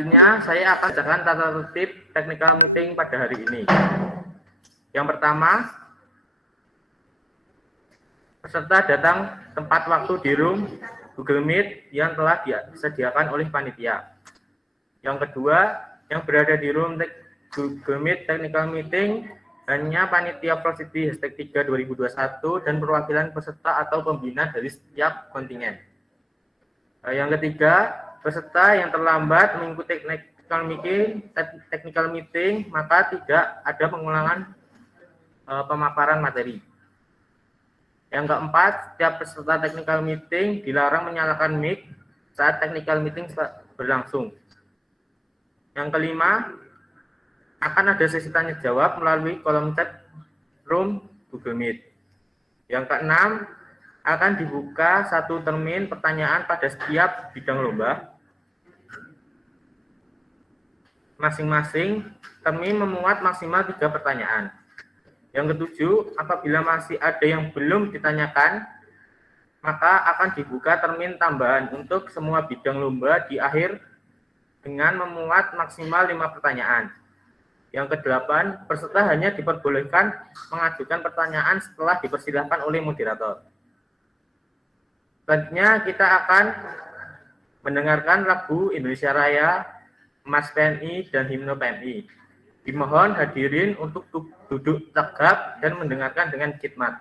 Selanjutnya, saya akan bacakan tata tertib technical meeting pada hari ini. Yang pertama, peserta datang tempat waktu di room Google Meet yang telah disediakan oleh panitia. Yang kedua, yang berada di room Google Meet technical meeting hanya panitia Varsity #3 2021 dan perwakilan peserta atau pembina dari setiap kontingen. Yang ketiga, peserta yang terlambat mengikuti technical meeting maka tidak ada pengulangan pemaparan materi. Yang keempat, setiap peserta technical meeting dilarang menyalakan mic saat technical meeting berlangsung. Yang kelima, akan ada sesi tanya jawab melalui kolom chat room Google Meet. Yang keenam, akan dibuka satu termin pertanyaan pada setiap bidang lomba. Masing-masing termin memuat maksimal 3 pertanyaan. Yang ketujuh, apabila masih ada yang belum ditanyakan, maka akan dibuka termin tambahan untuk semua bidang lomba di akhir dengan memuat maksimal 5 pertanyaan. Yang kedelapan, peserta hanya diperbolehkan mengajukan pertanyaan setelah dipersilahkan oleh moderator. Selanjutnya kita akan mendengarkan lagu Indonesia Raya, Mas PNI, dan Himne PNI. Dimohon hadirin untuk duduk tegap dan mendengarkan dengan khidmat.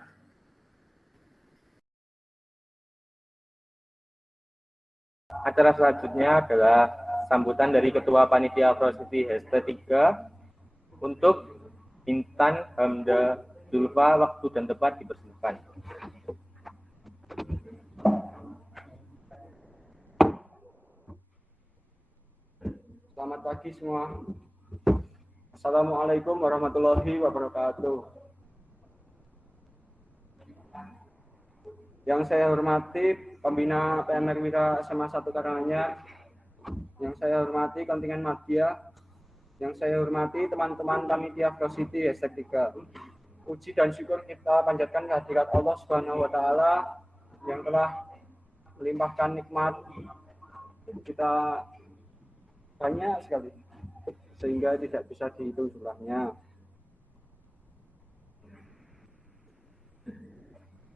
Acara selanjutnya adalah sambutan dari Ketua Panitia Varsity #3 untuk Intan Hamda Zulfa. Waktu dan tempat dipersilakan. Selamat pagi semua. Assalamualaikum warahmatullahi wabarakatuh. Yang saya hormati pembina PMR Wira SMA 1 Karanganyar, yang saya hormati kontingen Madya, yang saya hormati teman-teman panitia Varsity #3. Puji dan syukur kita panjatkan kehadirat Allah Subhanahu wa taala yang telah melimpahkan nikmat kita banyak sekali sehingga tidak bisa dihitung jumlahnya.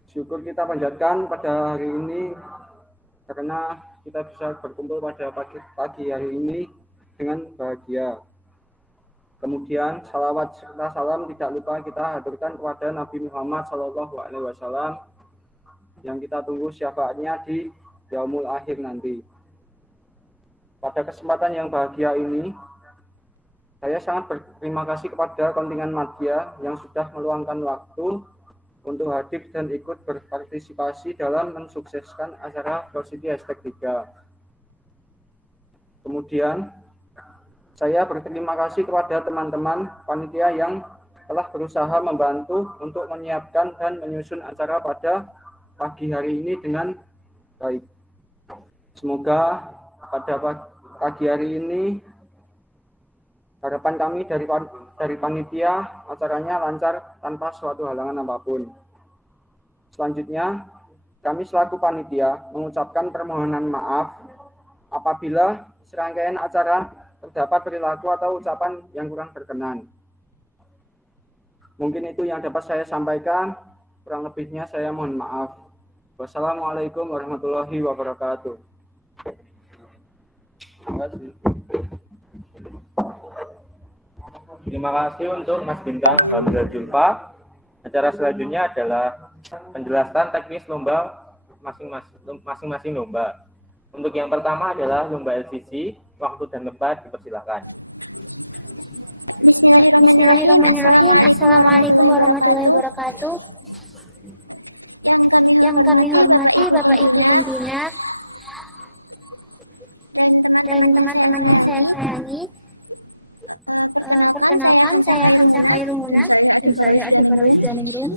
Syukur kita panjatkan pada hari ini karena kita bisa berkumpul pada pagi hari ini dengan bahagia. Kemudian salawat serta salam tidak lupa kita haturkan kepada Nabi Muhammad SAW yang kita tunggu syafaatnya di yaumul akhir nanti. Pada kesempatan yang bahagia ini, saya sangat berterima kasih kepada kontingen Madya yang sudah meluangkan waktu untuk hadir dan ikut berpartisipasi dalam mensukseskan acara Varsity #3. Kemudian, saya berterima kasih kepada teman-teman panitia yang telah berusaha membantu untuk menyiapkan dan menyusun acara pada pagi hari ini dengan baik. Semoga pada pagi hari ini harapan kami dari panitia acaranya lancar tanpa suatu halangan apapun. Selanjutnya, kami selaku panitia mengucapkan permohonan maaf apabila serangkaian acara terdapat perilaku atau ucapan yang kurang berkenan. Mungkin itu yang dapat saya sampaikan, kurang lebihnya saya mohon maaf. Wassalamualaikum warahmatullahi wabarakatuh. Terima kasih. Terima kasih untuk Mas Bintang Hamda Zulfa. Acara selanjutnya adalah penjelasan teknis lomba masing-masing lomba. Untuk yang pertama adalah lomba LCC, waktu dan tempat dipersilakan. Ya, Bismillahirrahmanirrahim. Assalamualaikum warahmatullahi wabarakatuh. Yang kami hormati Bapak Ibu Pembina dan teman-temannya saya sayangi. Perkenalkan, saya Hansa Khairumuna dan saya Ade Farwis Daningrum.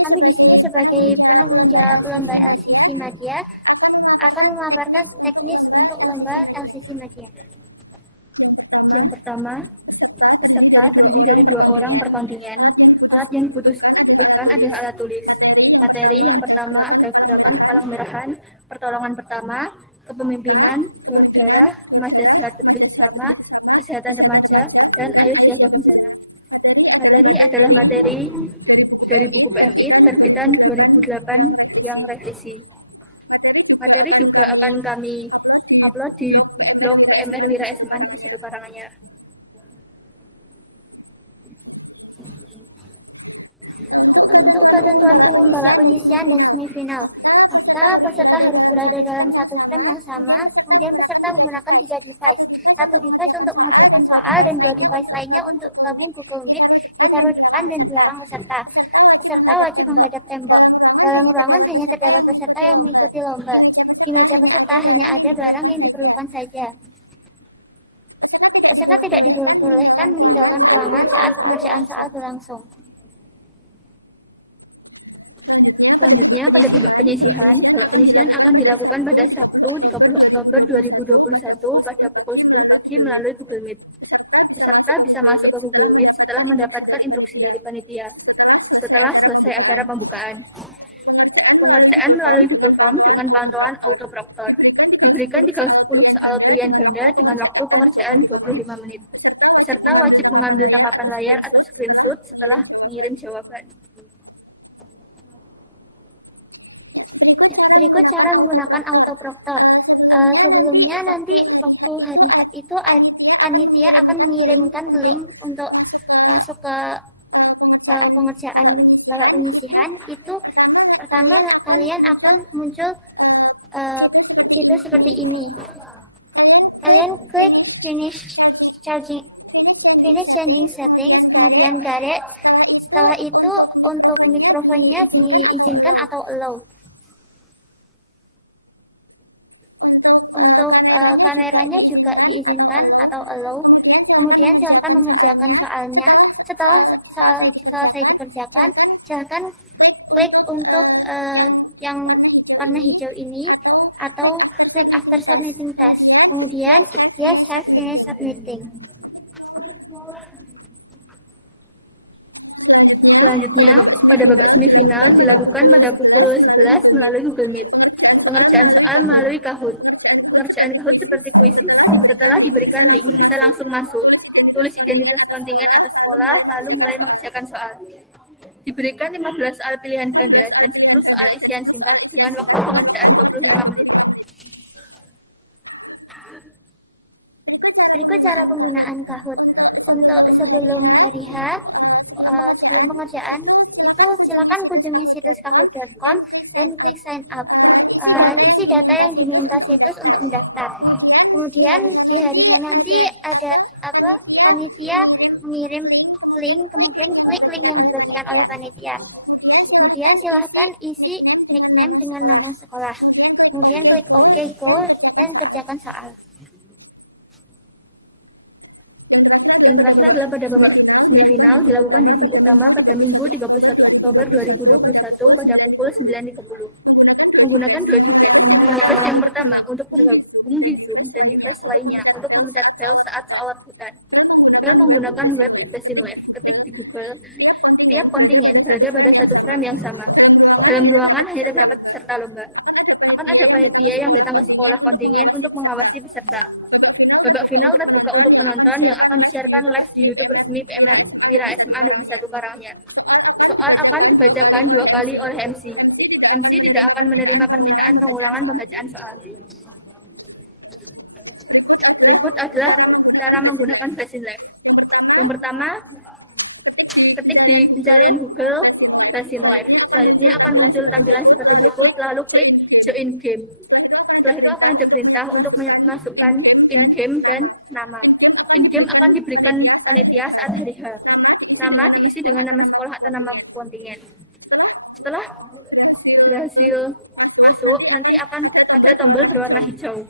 Kami di sini sebagai penanggung jawab lomba LCC Madya akan memaparkan teknis untuk lomba LCC Madya. Yang pertama, peserta terdiri dari 2 orang per kontingen. Alat yang dibutuhkan adalah alat tulis. Materi yang pertama ada gerakan kepala kemerahan, pertolongan pertama, kepemimpinan, donor darah, remaja sehat peduli sesama, kesehatan remaja, dan ayo siaga bencana. Materi adalah materi dari buku PMI terbitan 2008 yang revisi. Materi juga akan kami upload di blog PMR Wira SMA Negeri 1 Karanganyar. Untuk ketentuan umum babak penyisian dan semifinal, maka peserta harus berada dalam satu frame yang sama, kemudian peserta menggunakan 3 device. Satu device untuk mengerjakan soal dan 2 device lainnya untuk gabung Google Meet ditaruh depan dan belakang peserta. Peserta wajib menghadap tembok. Dalam ruangan hanya terdapat peserta yang mengikuti lomba. Di meja peserta hanya ada barang yang diperlukan saja. Peserta tidak diperbolehkan meninggalkan ruangan saat pengerjaan soal berlangsung. Selanjutnya, pada babak penyisihan akan dilakukan pada Sabtu 30 Oktober 2021 pada pukul 10 pagi melalui Google Meet. Peserta bisa masuk ke Google Meet setelah mendapatkan instruksi dari panitia, setelah selesai acara pembukaan. Pengerjaan melalui Google Form dengan pantauan autoproctor. Diberikan 30 soal pilihan ganda dengan waktu pengerjaan 25 menit. Peserta wajib mengambil tangkapan layar atau screenshot setelah mengirim jawaban. Berikut cara menggunakan autoproctor. Sebelumnya nanti waktu hari itu panitia akan mengirimkan link untuk masuk ke pengerjaan babak penyisihan. Itu pertama kalian akan muncul situs seperti ini. Kalian klik finish changing settings, kemudian garet. Setelah itu untuk mikrofonnya diizinkan atau allow. Untuk kameranya juga diizinkan atau allow. Kemudian silahkan mengerjakan soalnya. Setelah soal selesai dikerjakan, silahkan klik untuk yang warna hijau ini atau klik after submitting test. Kemudian yes, have finished submitting. Selanjutnya, pada babak semifinal dilakukan pada pukul 11 melalui Google Meet. Pengerjaan soal melalui Kahoot. Pengerjaan Kahoot seperti kuisis. Setelah diberikan link, bisa langsung masuk. Tulis identitas kontingen atas sekolah, lalu mulai mengerjakan soal. Diberikan 15 soal pilihan ganda dan 10 soal isian singkat dengan waktu pengerjaan 25 menit. Berikut cara penggunaan Kahoot. Untuk sebelum hari H, sebelum pengerjaan, itu silakan kunjungi situs kahoot.com dan klik sign up. Isi data yang diminta situs untuk mendaftar. Kemudian di hari H nanti ada panitia mengirim link, kemudian klik link yang dibagikan oleh panitia. Kemudian silahkan isi nickname dengan nama sekolah. Kemudian klik OK, go, dan kerjakan soal. Yang terakhir adalah pada babak semifinal dilakukan di Zoom utama pada Minggu 31 Oktober 2021 pada pukul 9.30. Menggunakan 2 device. Device yang pertama untuk bergabung di Zoom dan device lainnya untuk memencet bel saat soal rebutan. Bel menggunakan web Basin Live. Ketik di Google. Tiap kontingen berada pada satu frame yang sama. Dalam ruangan hanya terdapat peserta lomba. Akan ada panitia yang datang ke sekolah kontingen untuk mengawasi peserta. Babak final terbuka untuk penonton yang akan disiarkan live di YouTube resmi PMR Wira SMA Negeri 1 Karanganyar. Soal akan dibacakan 2 kali oleh MC. MC tidak akan menerima permintaan pengulangan pembacaan soal. Berikut adalah cara menggunakan Basin Live. Yang pertama, ketik di pencarian Google Basin Live. Selanjutnya akan muncul tampilan seperti berikut, lalu klik Join Game. Setelah itu akan ada perintah untuk memasukkan pin game dan nama. Pin game akan diberikan panitia saat hari H. Nama diisi dengan nama sekolah atau nama kontingen. Setelah berhasil masuk, nanti akan ada tombol berwarna hijau.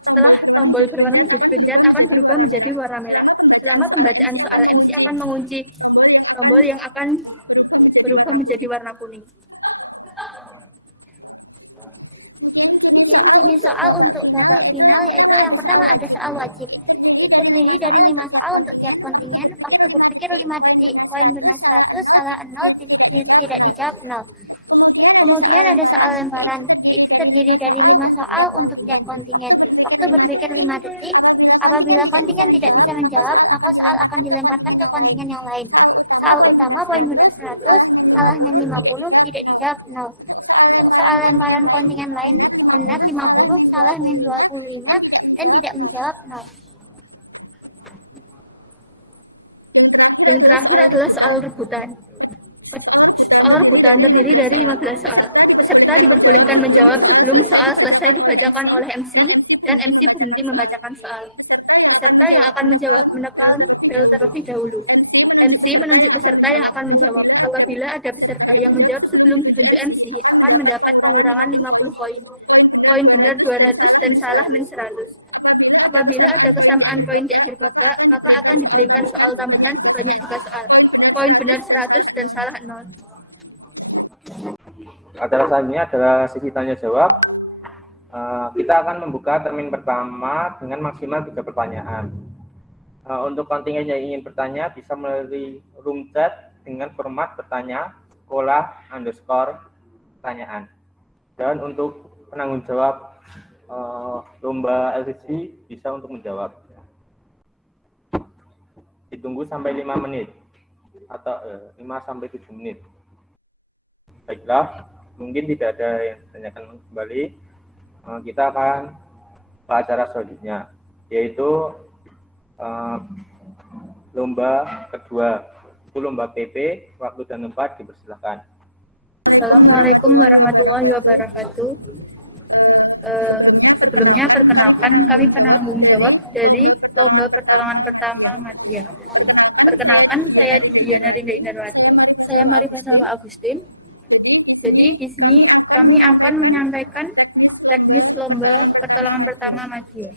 Setelah tombol berwarna hijau dipencet, akan berubah menjadi warna merah. Selama pembacaan soal, MC akan mengunci tombol yang akan berubah menjadi warna kuning. Kemudian jenis soal untuk babak final yaitu yang pertama ada soal wajib. Terdiri dari 5 soal untuk tiap kontingen. Waktu berpikir 5 detik, poin benar 100, salah 0, tidak dijawab 0. Kemudian ada soal lemparan, yaitu terdiri dari 5 soal untuk tiap kontingen. Waktu berpikir 5 detik. Apabila kontingen tidak bisa menjawab, maka soal akan dilemparkan ke kontingen yang lain. Soal utama poin benar 100, salah min 50, tidak dijawab 0. Untuk soal lemparan kontingen lain, benar 50, salah min 25, dan tidak menjawab 0. Yang terakhir adalah soal rebutan. Soal rebutan terdiri dari 15 soal. Peserta diperbolehkan menjawab sebelum soal selesai dibacakan oleh MC dan MC berhenti membacakan soal. Peserta yang akan menjawab menekan bel terlebih dahulu. MC menunjuk peserta yang akan menjawab. Apabila ada peserta yang menjawab sebelum ditunjuk MC, akan mendapat pengurangan 50 poin. Poin benar 200 dan salah min 100. Apabila ada kesamaan poin di akhir babak, maka akan diberikan soal tambahan sebanyak 3 soal. Poin benar 100 dan salah 0. Acara selanjutnya adalah sesi tanya jawab. Kita akan membuka termin pertama dengan maksimal 3 pertanyaan. Untuk kontingen yang ingin bertanya bisa melalui room chat dengan format bertanya _pertanyaan. Dan untuk penanggung jawab lomba LCC bisa untuk menjawab. Ditunggu sampai 5 menit atau 5 sampai 7 menit. Baiklah, mungkin tidak ada yang ditanyakan kembali. Kita akan ke acara selanjutnya, yaitu lomba kedua, itu lomba PP. Waktu dan tempat dipersilakan. Assalamualaikum warahmatullahi wabarakatuh. Sebelumnya perkenalkan, kami penanggung jawab dari lomba pertolongan pertama Madya. Perkenalkan, saya Diana Rinda Indarwati. Saya Marifah Salma Agustin. Jadi di sini kami akan menyampaikan teknis lomba pertolongan pertama Madya.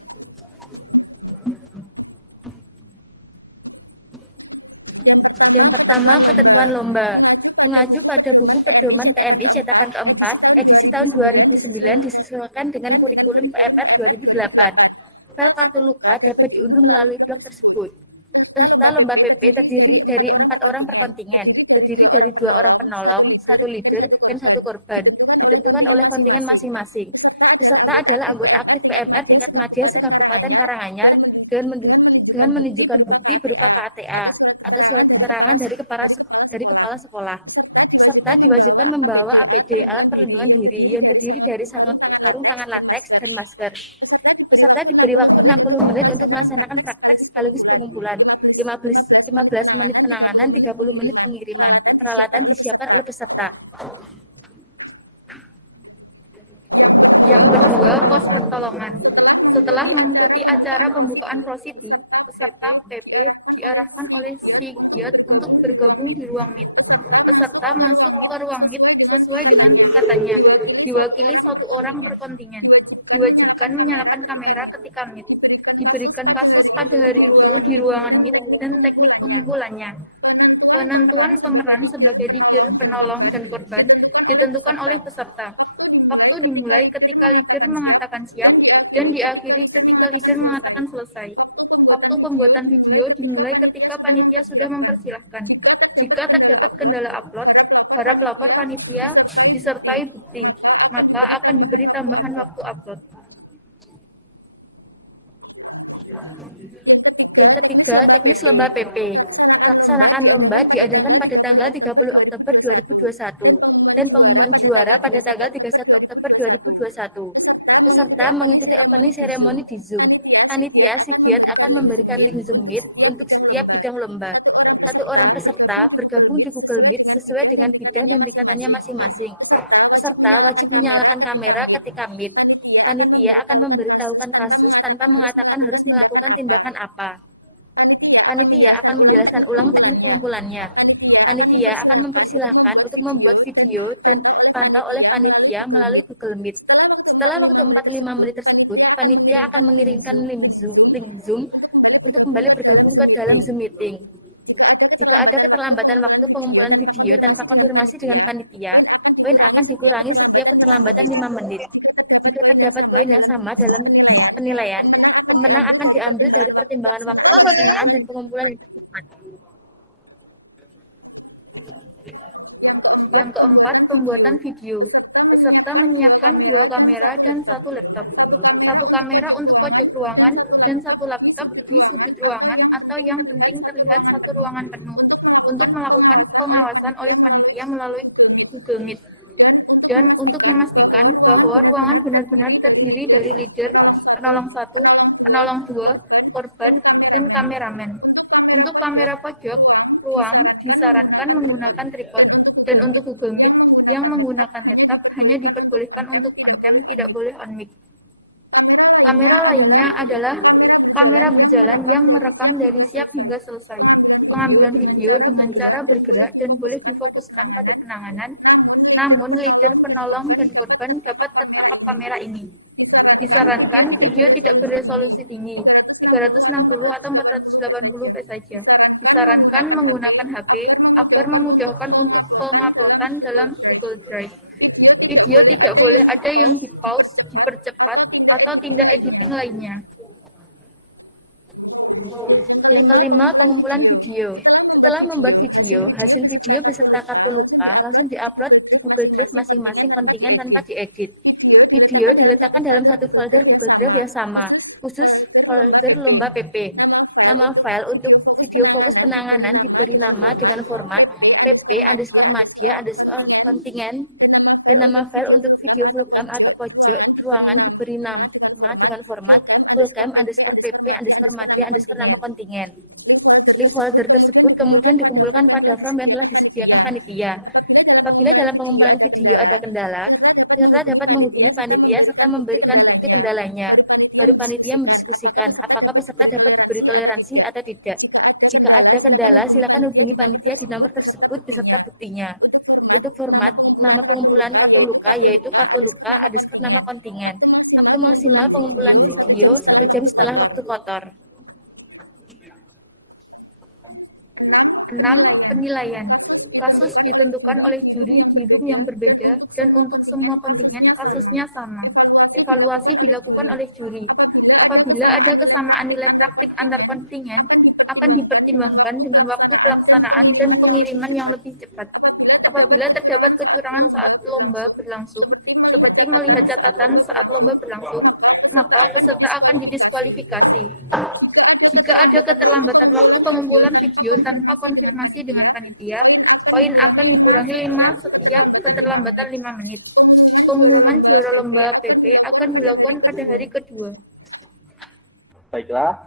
Yang pertama, ketentuan lomba. Mengacu pada buku pedoman PMI cetakan keempat, edisi tahun 2009 disesuaikan dengan kurikulum PMR 2008. File kartu luka dapat diunduh melalui blog tersebut. Peserta lomba PP terdiri dari 4 orang per kontingen, terdiri dari 2 orang penolong, 1 leader, dan 1 korban, ditentukan oleh kontingen masing-masing. Peserta adalah anggota aktif PMR tingkat Madya se-Kabupaten Karanganyar dengan menunjukkan bukti berupa KTA atau surat keterangan dari kepala sekolah. Peserta diwajibkan membawa APD, alat perlindungan diri, yang terdiri dari sarung tangan lateks dan masker. Peserta diberi waktu 60 menit untuk melaksanakan praktek sekaligus pengumpulan, 15 menit penanganan, 30 menit pengiriman. Peralatan disiapkan oleh peserta. Yang kedua, pos pertolongan. Setelah mengikuti acara pembukaan prosidi, peserta PP diarahkan oleh Sigiot untuk bergabung di ruang meet. Peserta masuk ke ruang meet sesuai dengan tingkatannya, diwakili 1 orang per kontingen. Diwajibkan menyalakan kamera ketika meet. Diberikan kasus pada hari itu di ruangan meet dan teknik pengumpulannya. Penentuan pemeran sebagai leader, penolong, dan korban ditentukan oleh peserta. Waktu dimulai ketika leader mengatakan siap dan diakhiri ketika leader mengatakan selesai. Waktu pembuatan video dimulai ketika panitia sudah mempersilahkan. Jika terdapat kendala upload, harap lapor panitia disertai bukti, maka akan diberi tambahan waktu upload. Yang ketiga, teknis lomba PP. Pelaksanaan lomba diadakan pada tanggal 30 Oktober 2021 dan pengumuman juara pada tanggal 31 Oktober 2021. Peserta mengikuti opening ceremony di Zoom. Panitia Sigiat akan memberikan link Zoom Meet untuk setiap bidang lomba. 1 orang peserta bergabung di Google Meet sesuai dengan bidang dan tingkatannya masing-masing. Peserta wajib menyalakan kamera ketika Meet. Panitia akan memberitahukan kasus tanpa mengatakan harus melakukan tindakan apa. Panitia akan menjelaskan ulang teknik pengumpulannya. Panitia akan mempersilahkan untuk membuat video dan dipantau oleh panitia melalui Google Meet. Setelah waktu 45 menit tersebut, panitia akan mengirimkan link Zoom untuk kembali bergabung ke dalam Zoom meeting. Jika ada keterlambatan waktu pengumpulan video tanpa konfirmasi dengan panitia, poin akan dikurangi setiap keterlambatan 5 menit. Jika terdapat poin yang sama dalam penilaian, pemenang akan diambil dari pertimbangan waktu pelaksanaan dan pengumpulan yang tepat. Yang keempat, pembuatan video. Peserta menyiapkan 2 kamera dan 1 laptop. 1 kamera untuk pojok ruangan dan 1 laptop di sudut ruangan atau yang penting terlihat 1 ruangan penuh untuk melakukan pengawasan oleh panitia melalui Google Meet. Dan untuk memastikan bahwa ruangan benar-benar terdiri dari leader, penolong 1, penolong 2, korban, dan kameramen. Untuk kamera pojok ruang disarankan menggunakan tripod, dan untuk Google Meet yang menggunakan laptop hanya diperbolehkan untuk on-cam, tidak boleh on-mic. Kamera lainnya adalah kamera berjalan yang merekam dari siap hingga selesai pengambilan video dengan cara bergerak dan boleh difokuskan pada penanganan, namun leader, penolong, dan korban dapat tertangkap kamera ini. Disarankan video tidak beresolusi tinggi, 360 atau 480p saja. Disarankan menggunakan HP agar memudahkan untuk penguploadan dalam Google Drive. Video tidak boleh ada yang di-pause, dipercepat, atau tindak editing lainnya. Yang kelima, pengumpulan video. Setelah membuat video, hasil video beserta kartu luka langsung diupload di Google Drive masing-masing kontingen tanpa diedit. Video diletakkan dalam satu folder Google Drive yang sama, khusus folder lomba PP. Nama file untuk video fokus penanganan diberi nama dengan format pp_media_kontingen, dan nama file untuk video fullcam atau pojok ruangan diberi nama dengan format fullcam_pp_media_nama kontingen. Link folder tersebut kemudian dikumpulkan pada form yang telah disediakan panitia. Apabila dalam pengumpulan video ada kendala, peserta dapat menghubungi panitia serta memberikan bukti kendalanya. Baru panitia mendiskusikan apakah peserta dapat diberi toleransi atau tidak. Jika ada kendala, silakan hubungi panitia di nomor tersebut beserta buktinya. Untuk format, nama pengumpulan kartu luka yaitu kartu luka _ nama kontingen. Waktu maksimal pengumpulan video 1 jam setelah waktu kotor. 6. Penilaian. Kasus ditentukan oleh juri di room yang berbeda dan untuk semua kontingen kasusnya sama. Evaluasi dilakukan oleh juri. Apabila ada kesamaan nilai praktik antar kontingen, akan dipertimbangkan dengan waktu pelaksanaan dan pengiriman yang lebih cepat. Apabila terdapat kecurangan saat lomba berlangsung, seperti melihat catatan saat lomba berlangsung, maka peserta akan didiskualifikasi. Jika ada keterlambatan waktu pengumpulan video tanpa konfirmasi dengan panitia, poin akan dikurangi 5 setiap keterlambatan 5 menit. Pengumuman juara lomba PP akan dilakukan pada hari kedua. Baiklah,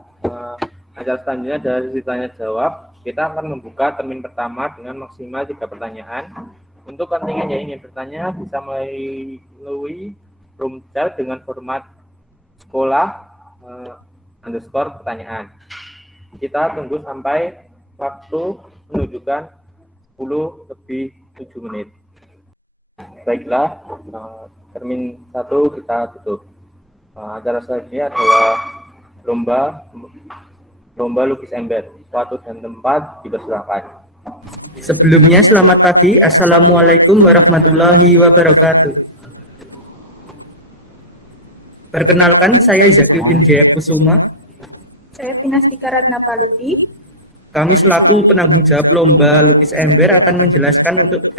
acara selanjutnya adalah sesi tanya jawab. Kita akan membuka termin pertama dengan maksimal 3 pertanyaan. Untuk kontingen yang ingin bertanya bisa melalui room chat dengan format sekolah _pertanyaan. Kita tunggu sampai waktu menunjukkan 10:07 menit. Baiklah, termin 1 kita tutup. Acara selanjutnya adalah lomba lukis ember. Waktu dan tempat dipersilakan. Sebelumnya selamat pagi. Assalamualaikum warahmatullahi wabarakatuh. Perkenalkan, saya Zakiuddin Jayakusuma. Saya Pinastika Ratnapaluti. Kami selaku penanggung jawab lomba lukis ember akan menjelaskan untuk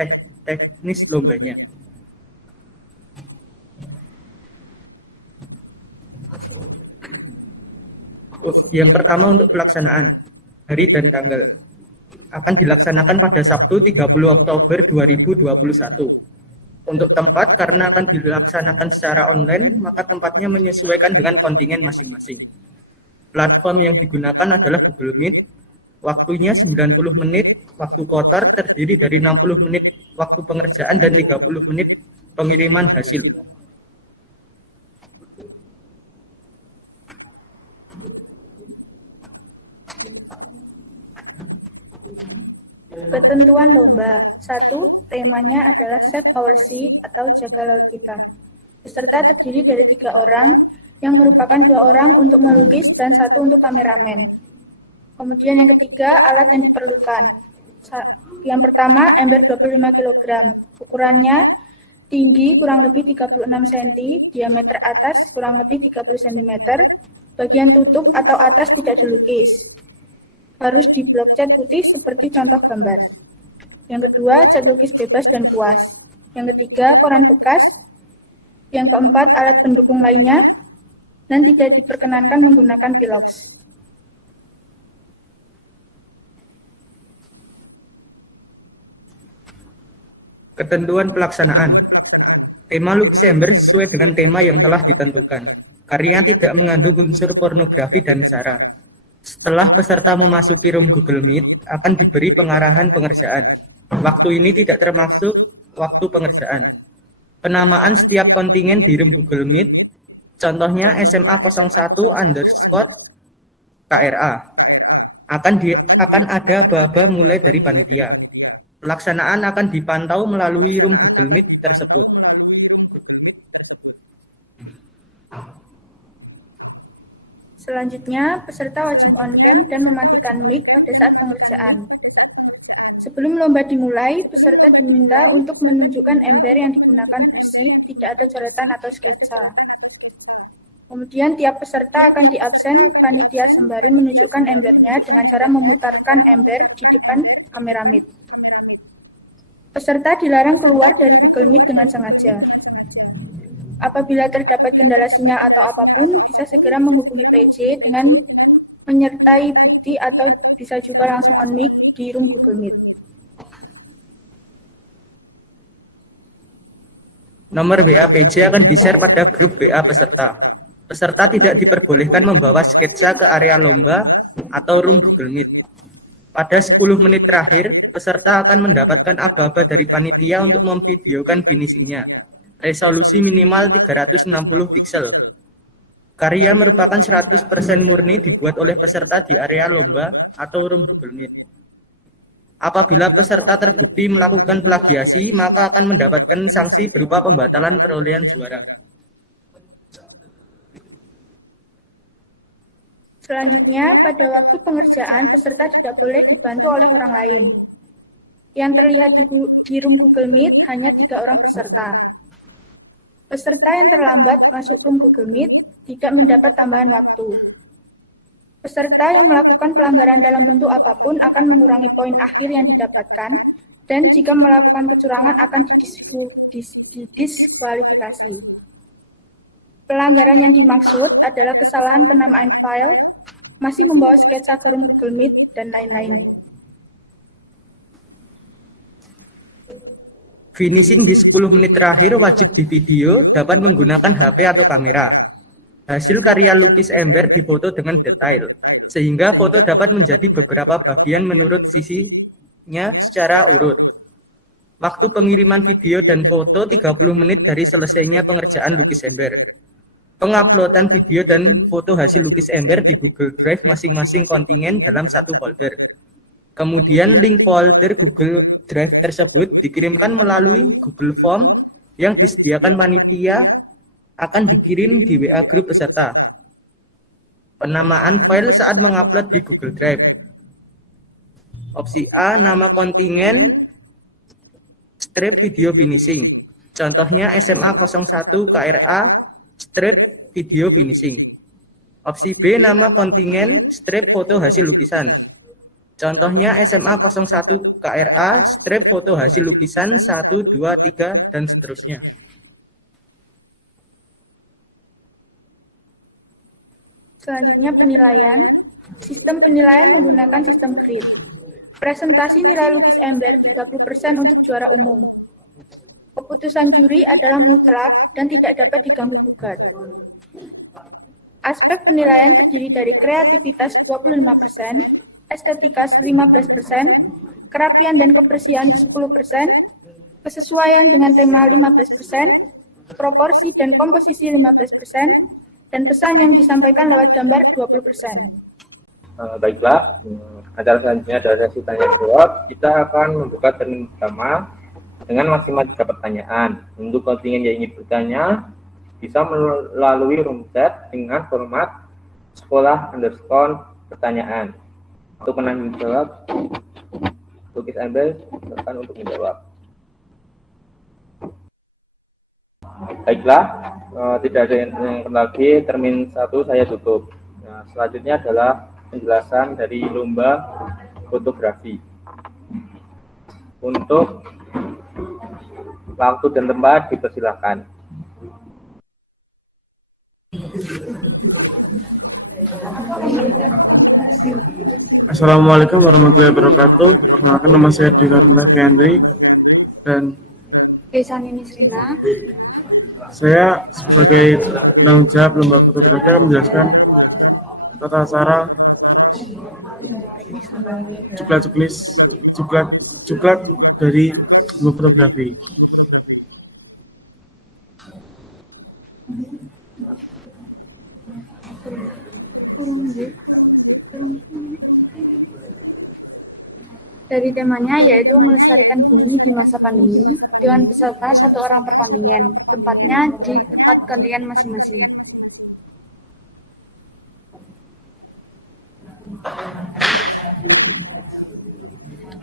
teknis lombanya. Yang pertama untuk pelaksanaan, hari dan tanggal. Akan dilaksanakan pada Sabtu 30 Oktober 2021. Untuk tempat, karena akan dilaksanakan secara online, maka tempatnya menyesuaikan dengan kontingen masing-masing. Platform yang digunakan adalah Google Meet. Waktunya 90 menit, waktu kotor terdiri dari 60 menit waktu pengerjaan dan 30 menit pengiriman hasil. Ketentuan lomba. 1. Temanya adalah Save Our Sea atau Jaga Laut Kita. Peserta terdiri dari 3 orang, yang merupakan 2 orang untuk melukis dan 1 untuk kameramen. Kemudian yang ketiga, alat yang diperlukan. Yang pertama, ember 25 kg. Ukurannya tinggi kurang lebih 36 cm, diameter atas kurang lebih 30 cm, bagian tutup atau atas tidak dilukis. Harus di blok cat putih seperti contoh gambar. Yang kedua, cat lukis bebas dan kuas. Yang ketiga, koran bekas. Yang keempat, alat pendukung lainnya. Dan tidak diperkenankan menggunakan pilox. Ketentuan pelaksanaan. Tema lukis ember sesuai dengan tema yang telah ditentukan. Karya tidak mengandung unsur pornografi dan sara. Setelah peserta memasuki room Google Meet, akan diberi pengarahan pengerjaan. Waktu ini tidak termasuk waktu pengerjaan. Penamaan setiap kontingen di room Google Meet, contohnya SMA 01_KRA. Akan ada aba-aba mulai dari panitia. Pelaksanaan akan dipantau melalui room Google Meet tersebut. Selanjutnya, peserta wajib on-cam dan mematikan mic pada saat pengerjaan. Sebelum lomba dimulai, peserta diminta untuk menunjukkan ember yang digunakan bersih, tidak ada coretan atau sketsa. Kemudian tiap peserta akan diabsen panitia sembari menunjukkan embernya dengan cara memutarkan ember di depan kamera Meet. Peserta dilarang keluar dari Google Meet dengan sengaja. Apabila terdapat kendala sinyal atau apapun, bisa segera menghubungi PJ dengan menyertai bukti atau bisa juga langsung on mic di room Google Meet. Nomor WA PJ akan di-share pada grup WA peserta. Peserta tidak diperbolehkan membawa sketsa ke area lomba atau room Google Meet. Pada 10 menit terakhir, peserta akan mendapatkan aba-aba dari panitia untuk memvideokan finishingnya. Resolusi minimal 360 piksel. Karya merupakan 100% murni dibuat oleh peserta di area lomba atau room Google Meet. Apabila peserta terbukti melakukan plagiasi, maka akan mendapatkan sanksi berupa pembatalan perolehan suara. Selanjutnya, pada waktu pengerjaan, peserta tidak boleh dibantu oleh orang lain. Yang terlihat di room Google Meet hanya 3 orang peserta. Peserta yang terlambat masuk room Google Meet tidak mendapat tambahan waktu. Peserta yang melakukan pelanggaran dalam bentuk apapun akan mengurangi poin akhir yang didapatkan, dan jika melakukan kecurangan akan didiskualifikasi. Pelanggaran yang dimaksud adalah kesalahan penamaan file, masih membawa sketsa ke room Google Meet, dan lain-lain. Finishing di 10 menit terakhir wajib di video, dapat menggunakan HP atau kamera. Hasil karya lukis ember difoto dengan detail, sehingga foto dapat menjadi beberapa bagian menurut sisinya secara urut. Waktu pengiriman video dan foto 30 menit dari selesainya pengerjaan lukis ember. Penguploadan video dan foto hasil lukis ember di Google Drive masing-masing kontingen dalam satu folder. Kemudian link folder Google Drive tersebut dikirimkan melalui Google Form yang disediakan panitia, akan dikirim di WA grup peserta. Penamaan file saat mengupload di Google Drive. Opsi A, nama kontingen strip video finishing. Contohnya SMA 01 KRA strip video finishing. Opsi B, nama kontingen strip foto hasil lukisan. Contohnya SMA 01 KRA strip foto hasil lukisan 1, 2, 3, dan seterusnya. Selanjutnya penilaian. Sistem penilaian menggunakan sistem grid. Presentasi nilai lukis ember 30% untuk juara umum. Keputusan juri adalah mutlak dan tidak dapat diganggu-gugat. Aspek penilaian terdiri dari kreativitas 25%, estetika 15%, kerapian dan kebersihan 10%, kesesuaian dengan tema 15%, proporsi dan komposisi 15%, dan pesan yang disampaikan lewat gambar 20%. Baiklah, acara selanjutnya adalah sesi tanya jawab. Kita akan membuka termin pertama dengan maksimal 3 pertanyaan. Untuk kontingen yang ingin bertanya, bisa melalui room chat dengan format sekolah_pertanyaan. Untuk penanya jawab, lukis ember, silakan untuk menjawab. Baiklah, tidak ada yang lagi, termin 1 saya tutup. Nah, selanjutnya adalah penjelasan dari lomba fotografi. Untuk waktu dan tempat dipersilahkan. Assalamualaikum warahmatullahi wabarakatuh. Perkenalkan, nama saya Dwi Karuna Fiandri dan Kesani Nisrina. saya sebagai penanggung jawab lomba fotografi akan menjelaskan tata cara cuklat dari lomba fotografi. Dari temanya yaitu melestarikan bumi di masa pandemi dengan peserta 1 orang per kontingen. Tempatnya di tempat kontingen masing-masing.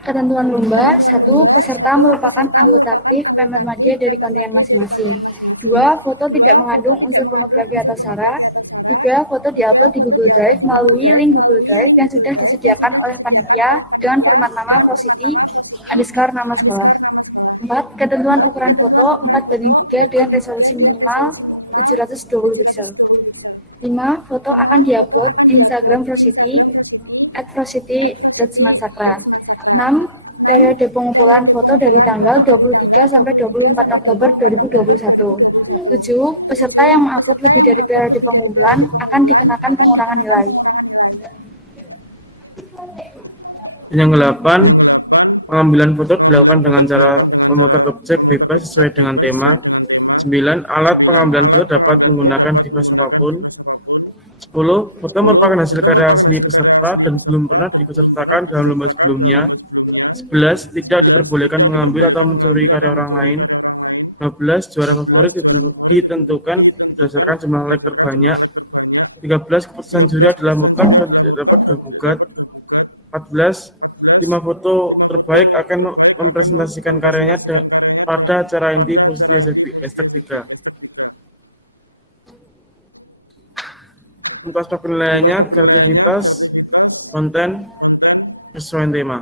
Ketentuan lomba: 1. Peserta merupakan anggota aktif Pemermadya dari kontingen masing-masing. 2. Foto tidak mengandung unsur pornografi atau sara. 3. Foto diupload di Google Drive melalui link Google Drive yang sudah disediakan oleh panitia dengan format nama Prositi _ nama sekolah. 4. Ketentuan ukuran foto 4:3 dengan resolusi minimal 720 pixel. 5. Foto akan diupload di Instagram Prositi @prositi.semansakra. 6. Periode pengumpulan foto dari tanggal 23 sampai 24 Oktober 2021. 7. Peserta yang mengupload lebih dari periode pengumpulan akan dikenakan pengurangan nilai. Yang ke-8, pengambilan foto dilakukan dengan cara memutar objek bebas sesuai dengan tema. 9. Alat pengambilan foto dapat menggunakan device apapun. 10. Foto merupakan hasil karya asli peserta dan belum pernah diikutsertakan dalam lomba sebelumnya. 11. Tidak diperbolehkan mengambil atau mencuri karya orang lain. 12. Juara favorit ditentukan berdasarkan jumlah like terbanyak. 13. Keputusan juri adalah mutlak dan tidak dapat digugat. 14. 5 foto terbaik akan mempresentasikan karyanya pada acara inti Prositi #3. Untuk aspek penilaiannya, kreativitas, konten, sesuai tema.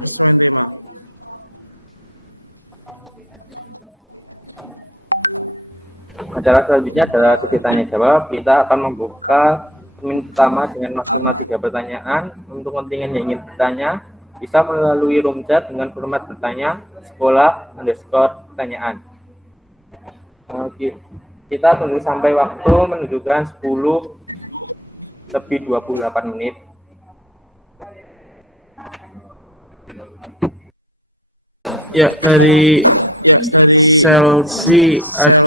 Acara selanjutnya adalah sesi tanya jawab. Kita akan membuka termin pertama dengan maksimal 3 pertanyaan. Untuk kontingen yang ingin bertanya, bisa melalui room chat dengan format bertanya sekolah_pertanyaan. Kita tunggu sampai waktu menunjukkan 10:28 menit. Ya, dari Selsi AD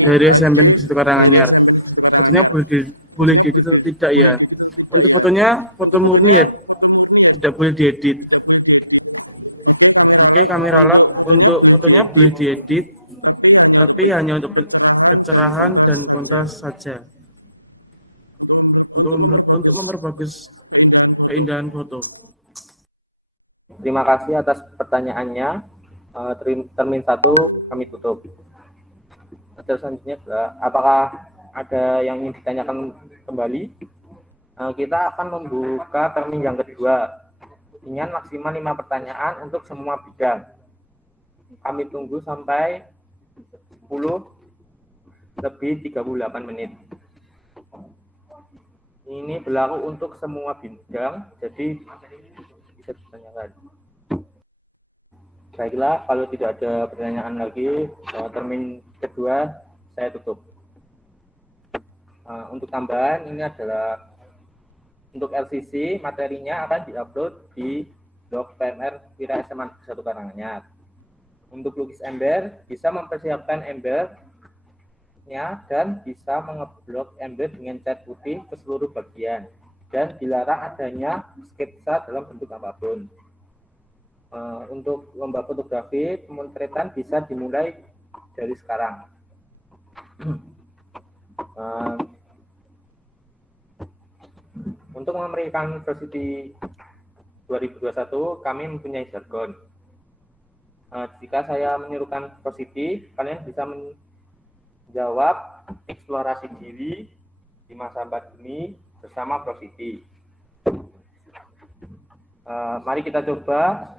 dari SMP Negeri 1 Karanganyar. Fotonya boleh diedit atau tidak ya? Untuk fotonya, foto murni ya, tidak boleh diedit. Oke, kamera lab. Untuk fotonya boleh diedit, tapi hanya untuk kecerahan dan kontras saja. Untuk memperbagus keindahan foto. Terima kasih atas pertanyaannya. Termin 1 kami tutup. Acara selanjutnya adalah apakah ada yang ingin ditanyakan kembali? Kita akan membuka termin yang kedua dengan maksimal 5 pertanyaan untuk semua bidang. Kami tunggu sampai 10:38 menit. Ini berlaku untuk semua bidang, jadi bisa ditanyakan. Baiklah, kalau tidak ada pertanyaan lagi, termin kedua saya tutup. Untuk tambahan, ini adalah untuk LCC, materinya akan diupload di blog PMR Wira SMA 1 Karanganyar. Untuk lukis ember, bisa mempersiapkan embernya dan bisa mengeblok ember dengan cat putih ke seluruh bagian. Dan dilarang adanya sketsa dalam bentuk apapun. Untuk lomba fotografi, pemotretan bisa dimulai dari sekarang. Untuk memeriahkan Prositi 2021, kami mempunyai jargon. Jika saya menyerukan Prositi, kalian bisa menjawab eksplorasi diri di masa pandemi bersama Prositi. Mari kita coba.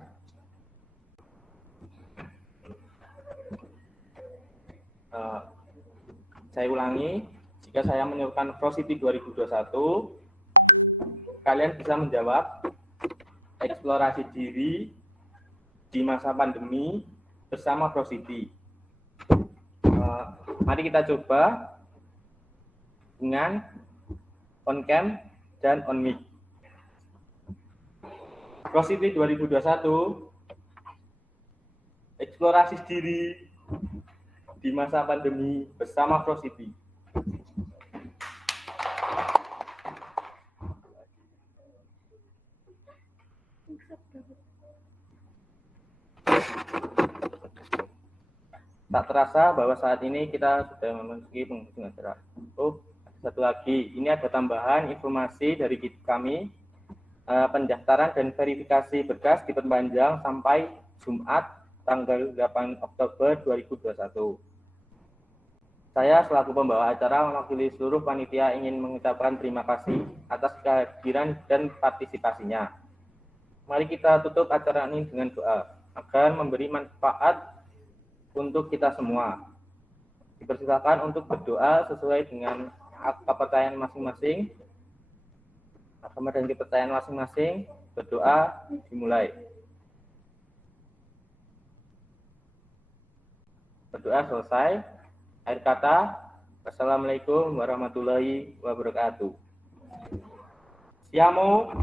Saya ulangi, jika saya menyerukan Prositi 2021, kalian bisa menjawab eksplorasi diri di masa pandemi bersama Prositi. Mari kita coba dengan on cam dan on mic. Prositi 2021, eksplorasi diri di masa pandemi bersama Prositi. Tak terasa bahwa saat ini kita sudah memasuki penghujung acara. Oh, satu lagi, ini ada tambahan informasi dari kami. Pendaftaran dan verifikasi berkas diperpanjang sampai Jumat tanggal 8 Oktober 2021. Saya selaku pembawa acara mewakili seluruh panitia ingin mengucapkan terima kasih atas kehadiran dan partisipasinya. Mari kita tutup acara ini dengan doa agar memberi manfaat untuk kita semua. Dipersilakan untuk berdoa sesuai dengan kepercayaan masing-masing. Agama dan kepercayaan masing-masing. Berdoa dimulai. Berdoa selesai. Akhir kata, wassalamualaikum warahmatullahi wabarakatuh. Siamo.